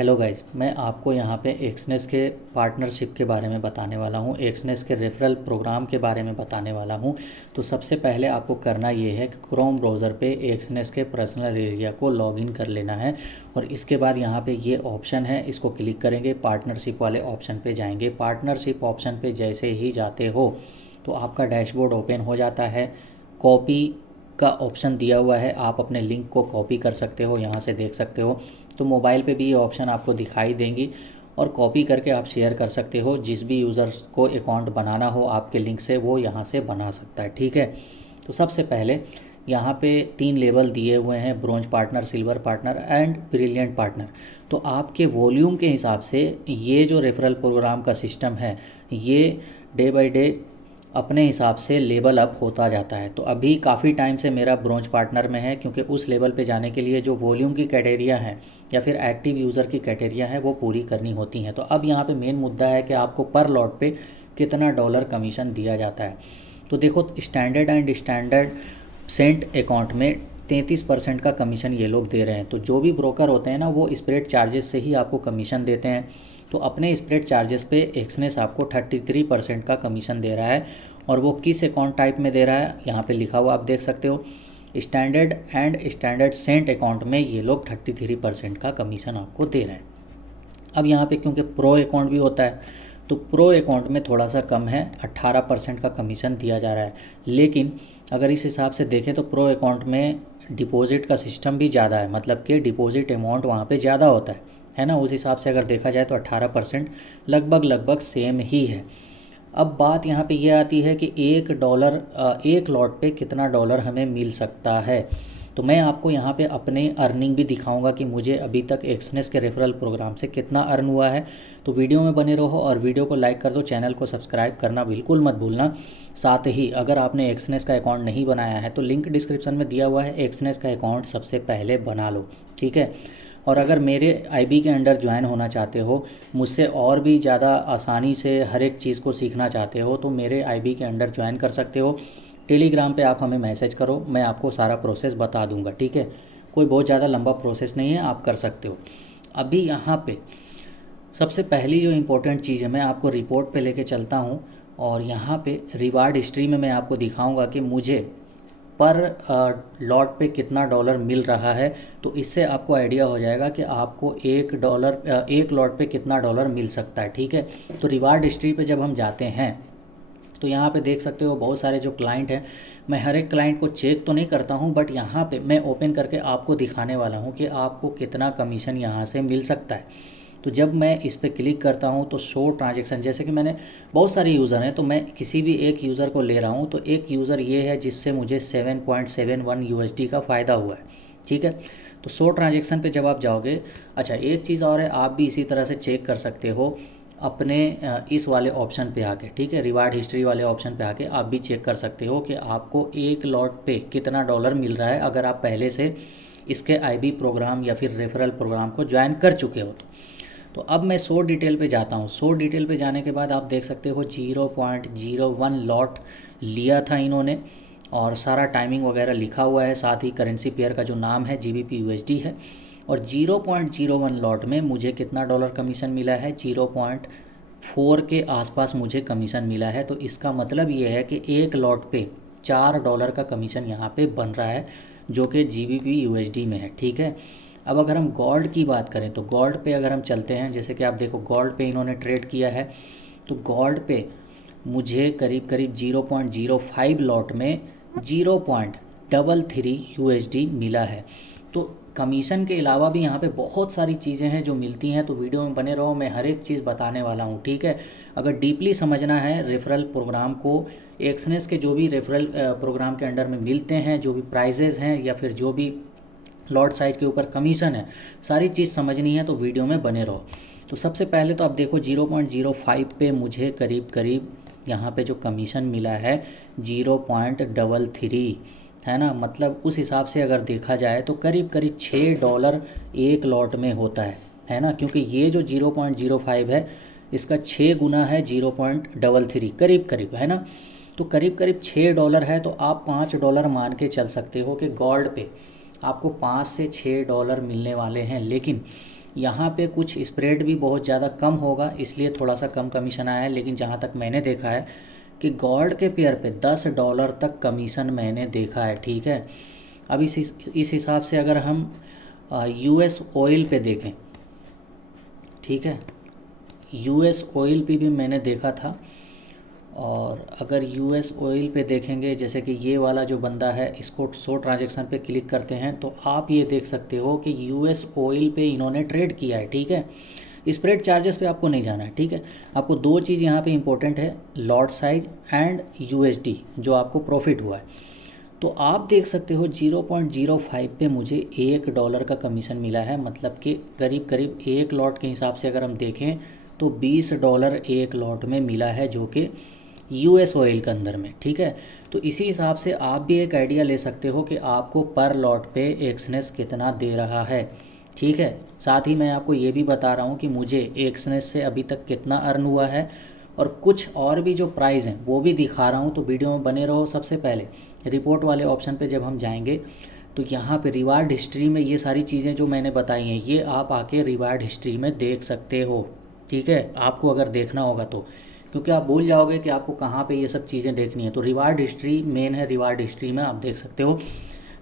Hello guys, मैं आपको यहाँ पे एक्सनेस के पार्टनरशिप के बारे में बताने वाला हूँ। एक्सनेस के रेफरल प्रोग्राम के बारे में बताने वाला हूँ। तो सबसे पहले आपको करना ये है कि क्रोम ब्राउज़र पे एक्सनेस के पर्सनल एरिया को लॉगिन कर लेना है और इसके बाद यहाँ पे ये ऑप्शन है, इसको क्लिक करेंगे, पार्टनरशिप वाले ऑप्शन पे जाएंगे। पार्टनरशिप ऑप्शन पे जैसे ही जाते हो तो आपका डैशबोर्ड ओपन हो जाता है। कॉपी का ऑप्शन दिया हुआ है, आप अपने लिंक को कॉपी कर सकते हो, यहाँ से देख सकते हो। तो मोबाइल पे भी ये ऑप्शन आपको दिखाई देंगी और कॉपी करके आप शेयर कर सकते हो। जिस भी यूज़र्स को अकाउंट बनाना हो आपके लिंक से, वो यहाँ से बना सकता है, ठीक है। तो सबसे पहले यहाँ पे 3 लेवल दिए हुए हैं, bronze partner, silver partner and brilliant partner. तो आपके वॉल्यूम के हिसाब से ये जो रेफरल प्रोग्राम का सिस्टम है, ये डे बाय डे अपने हिसाब से लेवल अप होता जाता है। तो अभी काफ़ी टाइम से मेरा ब्रोंज पार्टनर में है, क्योंकि उस लेवल पे जाने के लिए जो वॉल्यूम की क्राइटेरिया हैं या फिर एक्टिव यूज़र की क्राइटेरिया है वो पूरी करनी होती हैं। तो अब यहाँ पे मेन मुद्दा है कि आपको पर लॉट पे कितना डॉलर कमीशन दिया जाता है। तो देखो, standard and standard Saint account में 33% का कमीशन ये लोग दे रहे हैं। तो जो भी ब्रोकर होते हैं ना, वो स्प्रेड चार्जेस से ही आपको कमीशन देते हैं। तो अपने स्प्रेड चार्जेस पे एक्सनेस आपको 33% का कमीशन दे रहा है। और वो किस अकाउंट टाइप में दे रहा है, यहाँ पे लिखा हुआ आप देख सकते हो। Standard and standard Saint account में ये लोग 33% का कमीशन आपको दे रहे हैं। अब यहाँ पे क्योंकि प्रो अकाउंट भी होता है, तो प्रो अकाउंट में थोड़ा सा कम है, 18% का कमीशन दिया जा रहा है। लेकिन अगर इस हिसाब से देखें तो प्रो अकाउंट में डिपॉजिट का सिस्टम भी ज़्यादा है, मतलब कि डिपॉजिट अमाउंट वहाँ पे ज़्यादा होता है ना। उस हिसाब से अगर देखा जाए तो 18% लगभग सेम ही है। अब बात यहाँ पे ये आती है कि एक लॉट पे कितना डॉलर हमें मिल सकता है। तो मैं आपको यहाँ पे अपने अर्निंग भी दिखाऊंगा कि मुझे अभी तक एक्सनेस के रेफरल प्रोग्राम से कितना अर्न हुआ है। तो वीडियो में बने रहो और वीडियो को लाइक कर दो, चैनल को सब्सक्राइब करना बिल्कुल मत भूलना। साथ ही अगर आपने एक्सनेस का अकाउंट नहीं बनाया है तो लिंक डिस्क्रिप्शन में दिया हुआ है, एक्सनेस का अकाउंट सबसे पहले बना लो, ठीक है। और अगर मेरे आईबी के अंडर ज्वाइन होना चाहते हो, मुझसे और भी ज़्यादा आसानी से हर एक चीज़ को सीखना चाहते हो, तो मेरे आईबी के अंडर ज्वाइन कर सकते हो। टेलीग्राम पे आप हमें मैसेज करो, मैं आपको सारा प्रोसेस बता दूंगा, ठीक है। कोई बहुत ज़्यादा लंबा प्रोसेस नहीं है, आप कर सकते हो। अभी यहाँ पे सबसे पहली जो इम्पोर्टेंट चीज़ है, मैं आपको रिपोर्ट पे लेके चलता हूँ और यहाँ पे रिवार्ड हिस्ट्री में मैं आपको दिखाऊंगा कि मुझे पर लॉट पे कितना डॉलर मिल रहा है। तो इससे आपको आइडिया हो जाएगा कि आपको एक लॉट पे कितना डॉलर मिल सकता है, ठीक है। तो रिवार्ड हिस्ट्री पे जब हम जाते हैं तो यहाँ पे देख सकते हो बहुत सारे जो क्लाइंट हैं। मैं हर एक क्लाइंट को चेक तो नहीं करता हूँ, बट यहाँ पे मैं ओपन करके आपको दिखाने वाला हूँ कि आपको कितना कमीशन यहाँ से मिल सकता है। तो जब मैं इस पर क्लिक करता हूँ तो शो ट्रांजेक्शन, जैसे कि मैंने बहुत सारे यूज़र हैं तो मैं किसी भी एक यूज़र को ले रहा हूँ। तो एक यूज़र ये है जिससे मुझे 7.71 यूएसडी का फ़ायदा हुआ है, ठीक है। तो शो ट्रांजेक्शन पे जब आप जाओगे, अच्छा एक चीज़ और है, आप भी इसी तरह से चेक कर सकते हो अपने इस वाले ऑप्शन पे आके, ठीक है। रिवार्ड हिस्ट्री वाले ऑप्शन पे आके आप भी चेक कर सकते हो कि आपको एक लॉट पे कितना डॉलर मिल रहा है, अगर आप पहले से इसके आईबी प्रोग्राम या फिर रेफरल प्रोग्राम को ज्वाइन कर चुके हो तो अब मैं 100 डिटेल पे जाता हूँ। 100 डिटेल पे जाने के बाद आप देख सकते हो 0.01 लॉट लिया था इन्होंने और सारा टाइमिंग वगैरह लिखा हुआ है। साथ ही करेंसी पेयर का जो नाम है GBP USD है। और 0.01 लॉट में मुझे कितना डॉलर कमीशन मिला है, 0.4 के आसपास मुझे कमीशन मिला है। तो इसका मतलब ये है कि एक लॉट पे $4 का कमीशन यहाँ पे बन रहा है, जो कि GBP USD में है, ठीक है। अब अगर हम गोल्ड की बात करें तो गोल्ड पे अगर हम चलते हैं, जैसे कि आप देखो गोल्ड पे इन्होंने ट्रेड किया है। तो गोल्ड पे मुझे करीब करीब 0.05 लॉट में 0.33 USD मिला है। तो कमीशन के अलावा भी यहाँ पे बहुत सारी चीज़ें हैं जो मिलती हैं। तो वीडियो में बने रहो, मैं हर एक चीज़ बताने वाला हूँ, ठीक है। अगर डीपली समझना है रेफरल प्रोग्राम को, एक्सनेस के जो भी रेफरल प्रोग्राम के अंडर में मिलते हैं, जो भी प्राइजेज़ हैं या फिर जो भी लॉट साइज के ऊपर कमीशन है, सारी चीज़ समझनी है तो वीडियो में बने रहो। तो सबसे पहले तो आप देखो 0.05 पे मुझे करीब करीब यहाँ पे जो कमीशन मिला है 0.33 है ना। मतलब उस हिसाब से अगर देखा जाए तो करीब करीब $6 एक लॉट में होता है ना। क्योंकि ये जो 0.05 है इसका 6 गुना है 0.33 करीब करीब, है ना। तो करीब करीब $6 है। तो आप $5 मान के चल सकते हो कि गोल्ड पे आपको $5 से $6 मिलने वाले हैं। लेकिन यहाँ पे कुछ स्प्रेड भी बहुत ज़्यादा कम होगा, इसलिए थोड़ा सा कम कमीशन आया है, लेकिन जहाँ तक मैंने देखा है कि गोल्ड के पेयर पे $10 तक कमीशन मैंने देखा है। ठीक है, अब इस हिसाब से अगर हम यूएस ऑयल पे देखें, ठीक है, यूएस ऑयल पे भी मैंने देखा था, और अगर यूएस ऑयल पे देखेंगे, जैसे कि ये वाला जो बंदा है, इसको 100 ट्रांजैक्शन पे क्लिक करते हैं तो आप ये देख सकते हो कि यूएस ऑयल पे इन्होंने ट्रेड किया है। ठीक है, स्प्रेड चार्जेस पे आपको नहीं जाना है। ठीक है, आपको दो चीज़ यहाँ पे इंपॉर्टेंट है, लॉट साइज एंड यूएसडी जो आपको प्रॉफिट हुआ है। तो आप देख सकते हो 0.05 पे मुझे $1 का कमीशन मिला है, मतलब कि करीब करीब एक लॉट के हिसाब से अगर हम देखें तो $20 एक लॉट में मिला है, जो कि यूएस ऑयल के अंदर में। ठीक है, तो इसी हिसाब से आप भी एक आइडिया ले सकते हो कि आपको पर लॉट पे एक्सनेस कितना दे रहा है। ठीक है, साथ ही मैं आपको ये भी बता रहा हूँ कि मुझे एक्सनेस से अभी तक कितना अर्न हुआ है, और कुछ और भी जो प्राइस हैं वो भी दिखा रहा हूँ, तो वीडियो में बने रहो। सबसे पहले रिपोर्ट वाले ऑप्शन पे जब हम जाएंगे तो यहाँ पे रिवार्ड हिस्ट्री में ये सारी चीज़ें जो मैंने बताई हैं ये आप आके रिवार्ड हिस्ट्री में देख सकते हो। ठीक है, आपको अगर देखना होगा तो, क्योंकि आप भूल जाओगे कि आपको कहाँ पे ये सब चीज़ें देखनी है, तो रिवार्ड हिस्ट्री मेन है, रिवार्ड हिस्ट्री में आप देख सकते हो।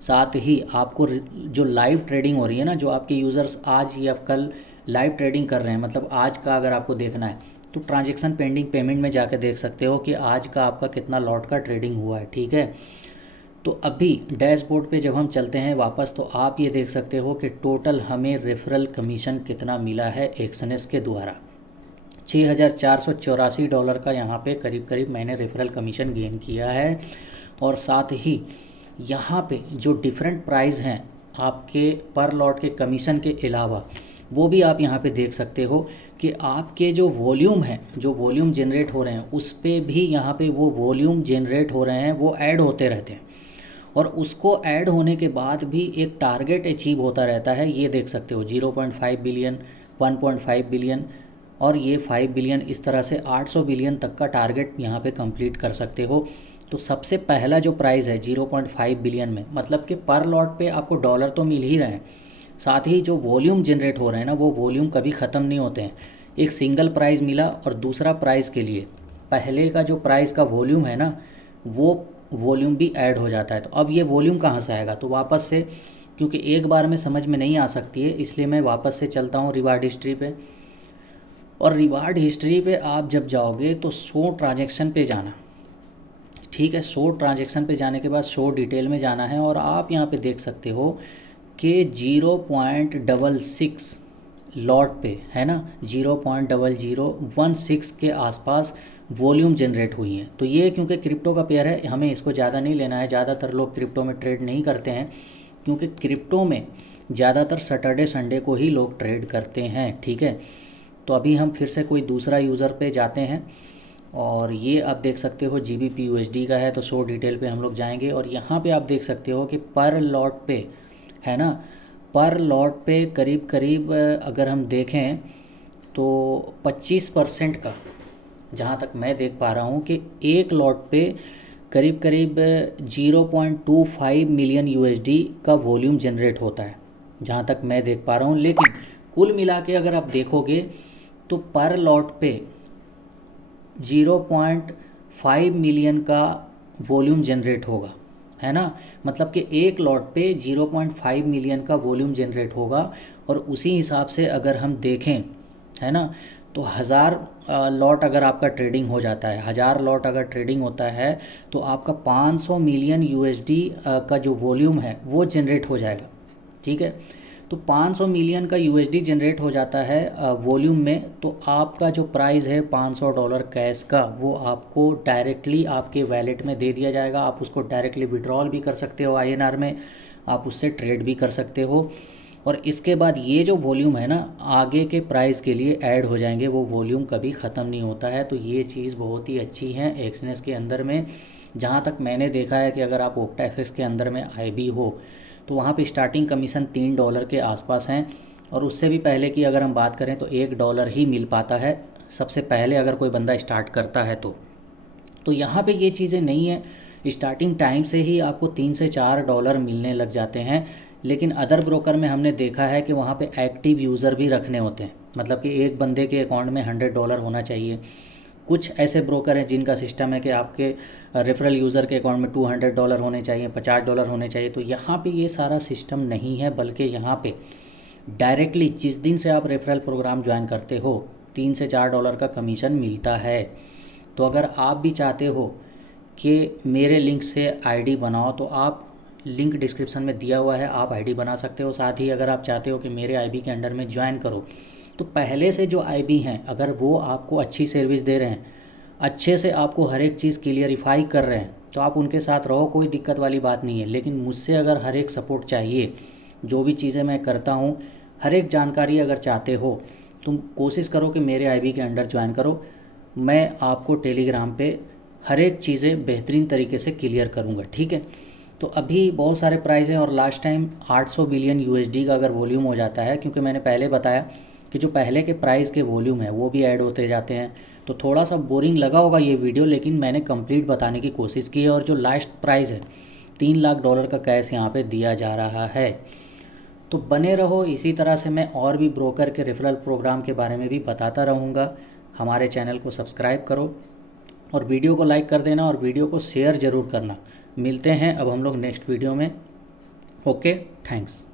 साथ ही आपको जो लाइव ट्रेडिंग हो रही है ना, जो आपके यूज़र्स आज या कल लाइव ट्रेडिंग कर रहे हैं, मतलब आज का अगर आपको देखना है तो ट्रांजैक्शन पेंडिंग पेमेंट में जाकर देख सकते हो कि आज का आपका कितना लॉट का ट्रेडिंग हुआ है। ठीक है, तो अभी डैशबोर्ड पे जब हम चलते हैं वापस, तो आप ये देख सकते हो कि टोटल हमें रेफरल कमीशन कितना मिला है एक्सनेस के द्वारा। $6,484 का यहाँ पे करीब करीब मैंने रेफरल कमीशन गेन किया है। और साथ ही यहाँ पे जो डिफरेंट प्राइस हैं आपके पर लॉट के कमीशन के अलावा, वो भी आप यहाँ पे देख सकते हो कि आपके जो वॉल्यूम है, जो वॉल्यूम जनरेट हो रहे हैं, उस पे भी यहाँ पे वो वॉल्यूम जनरेट हो रहे हैं, वो ऐड होते रहते हैं, और उसको ऐड होने के बाद भी एक टारगेट अचीव होता रहता है। ये देख सकते हो 0.5 बिलियन, 1.5 बिलियन और ये 5 बिलियन, इस तरह से 800 बिलियन तक का टारगेट यहाँ पे कंप्लीट कर सकते हो। तो सबसे पहला जो प्राइस है 0.5 बिलियन में, मतलब कि पर लॉट पे आपको डॉलर तो मिल ही रहे हैं, साथ ही जो वॉल्यूम जनरेट हो रहे हैं ना, वो वॉल्यूम कभी ख़त्म नहीं होते हैं। एक सिंगल प्राइस मिला और दूसरा प्राइस के लिए पहले का जो प्राइस का वॉल्यूम है ना, वो वॉल्यूम भी ऐड हो जाता है। तो अब ये वॉल्यूम कहाँ से आएगा, तो वापस से, क्योंकि एक बार में समझ में नहीं आ सकती है, इसलिए मैं वापस से चलता हूँ रिवार्ड हिस्ट्री पे। और रिवार्ड हिस्ट्री पे आप जब जाओगे तो 100 ट्रांजैक्शन पे जाना। ठीक है, 100 ट्रांजैक्शन पे जाने के बाद 100 डिटेल में जाना है, और आप यहाँ पे देख सकते हो कि 0.66 लॉट पे है ना, 0.0016 के आसपास वॉल्यूम जनरेट हुई है। तो ये क्योंकि क्रिप्टो का पेयर है, हमें इसको ज़्यादा नहीं लेना है। ज़्यादातर लोग क्रिप्टो में ट्रेड नहीं करते हैं, क्योंकि क्रिप्टो में ज़्यादातर सैटरडे संडे को ही लोग ट्रेड करते हैं। ठीक है, तो अभी हम फिर से कोई दूसरा यूज़र पे जाते हैं, और ये आप देख सकते हो GBP/USD का है, तो 100 डिटेल पे हम लोग जाएंगे, और यहाँ पे आप देख सकते हो कि पर लॉट पे है ना, पर लॉट पे करीब करीब अगर हम देखें तो 25% का, जहाँ तक मैं देख पा रहा हूँ कि एक लॉट पे करीब करीब 0.25 मिलियन USD का वॉल्यूम जनरेट होता है, जहाँ तक मैं देख पा रहा हूँ। लेकिन कुल मिला के अगर आप देखोगे तो पर लॉट पे 0.5 मिलियन का वॉल्यूम जनरेट होगा, है ना, मतलब कि एक लॉट पे 0.5 मिलियन का वॉल्यूम जनरेट होगा। और उसी हिसाब से अगर हम देखें, है ना, तो 1000 लॉट अगर आपका ट्रेडिंग हो जाता है, 1000 लॉट अगर ट्रेडिंग होता है, तो आपका 500 मिलियन USD का जो वॉल्यूम है वो जनरेट हो जाएगा। ठीक है, तो 500 मिलियन का USD जनरेट हो जाता है वॉल्यूम में, तो आपका जो प्राइस है $500 कैश का, वो आपको डायरेक्टली आपके वैलेट में दे दिया जाएगा। आप उसको डायरेक्टली विड्रॉल भी कर सकते हो INR में, आप उससे ट्रेड भी कर सकते हो। और इसके बाद ये जो वॉल्यूम है ना, आगे के प्राइस के लिए ऐड हो जाएंगे, वो वॉल्यूम कभी ख़त्म नहीं होता है। तो ये चीज़ बहुत ही अच्छी है एक्सनेस के अंदर में। जहाँ तक मैंने देखा है कि अगर आप OctaFX के अंदर में आए भी हो, तो वहाँ पे स्टार्टिंग कमीशन $3 के आसपास हैं, और उससे भी पहले की अगर हम बात करें तो $1 ही मिल पाता है सबसे पहले, अगर कोई बंदा स्टार्ट करता है तो यहाँ पे ये चीज़ें नहीं है। स्टार्टिंग टाइम से ही आपको $3 से $4 मिलने लग जाते हैं। लेकिन अदर ब्रोकर में हमने देखा है कि वहाँ पे एक्टिव यूज़र भी रखने होते हैं, मतलब कि एक बंदे के अकाउंट में $100 होना चाहिए। कुछ ऐसे ब्रोकर हैं जिनका सिस्टम है कि आपके रेफरल यूज़र के अकाउंट में $200 होने चाहिए, $50 होने चाहिए। तो यहाँ पे ये सारा सिस्टम नहीं है, बल्कि यहाँ पे डायरेक्टली जिस दिन से आप रेफरल प्रोग्राम ज्वाइन करते हो $3 से $4 का कमीशन मिलता है। तो अगर आप भी चाहते हो कि मेरे लिंक से आईडी बनाओ, तो आप लिंक डिस्क्रिप्शन में दिया हुआ है, आप आईडी बना सकते हो। साथ ही अगर आप चाहते हो कि मेरे आईबी के अंडर में ज्वाइन करो, तो पहले से जो आईबी हैं अगर वो आपको अच्छी सर्विस दे रहे हैं, अच्छे से आपको हर एक चीज़ क्लियरिफाई कर रहे हैं, तो आप उनके साथ रहो, कोई दिक्कत वाली बात नहीं है। लेकिन मुझसे अगर हर एक सपोर्ट चाहिए, जो भी चीज़ें मैं करता हूँ, हर एक जानकारी अगर चाहते हो, तुम कोशिश करो कि मेरे आईबी के अंडर ज्वाइन करो। मैं आपको टेलीग्राम पे हर एक चीज़ें बेहतरीन तरीके से क्लियर करूँगा, ठीक है। तो अभी बहुत सारे प्राइस हैं और लास्ट टाइम 800 बिलियन यूएसडी का अगर वॉल्यूम हो जाता है, क्योंकि मैंने पहले बताया कि जो पहले के प्राइस के वॉल्यूम है वो भी ऐड होते जाते हैं, तो थोड़ा सा बोरिंग लगा होगा ये वीडियो, लेकिन मैंने कंप्लीट बताने की कोशिश की है। और जो लास्ट प्राइस है $3 लाख का कैश यहाँ पे दिया जा रहा है। तो बने रहो इसी तरह से, मैं और भी ब्रोकर के रेफरल प्रोग्राम के बारे में भी बताता रहूँगा। हमारे चैनल को सब्सक्राइब करो और वीडियो को लाइक कर देना और वीडियो को शेयर ज़रूर करना। मिलते हैं अब हम लोग नेक्स्ट वीडियो में। Okay, thanks.